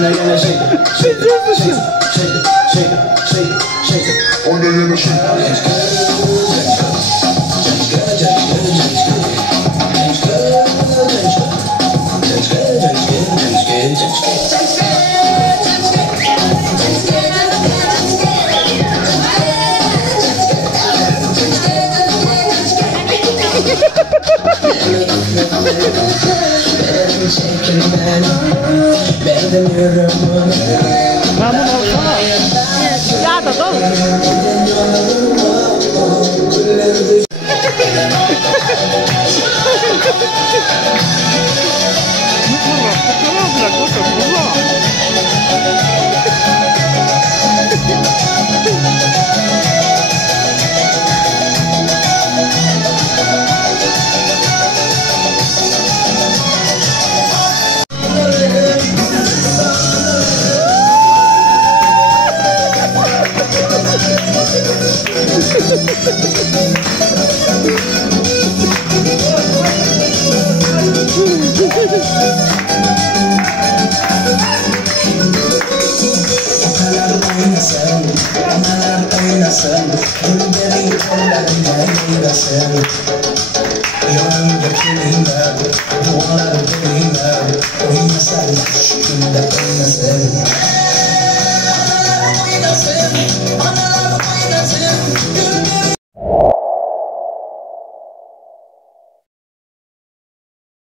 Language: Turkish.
gonna shake it, shake it, shake it, shake it, shake it, shake it. I'm gonna shake it. Ben bunu alsana. Ya da dolu.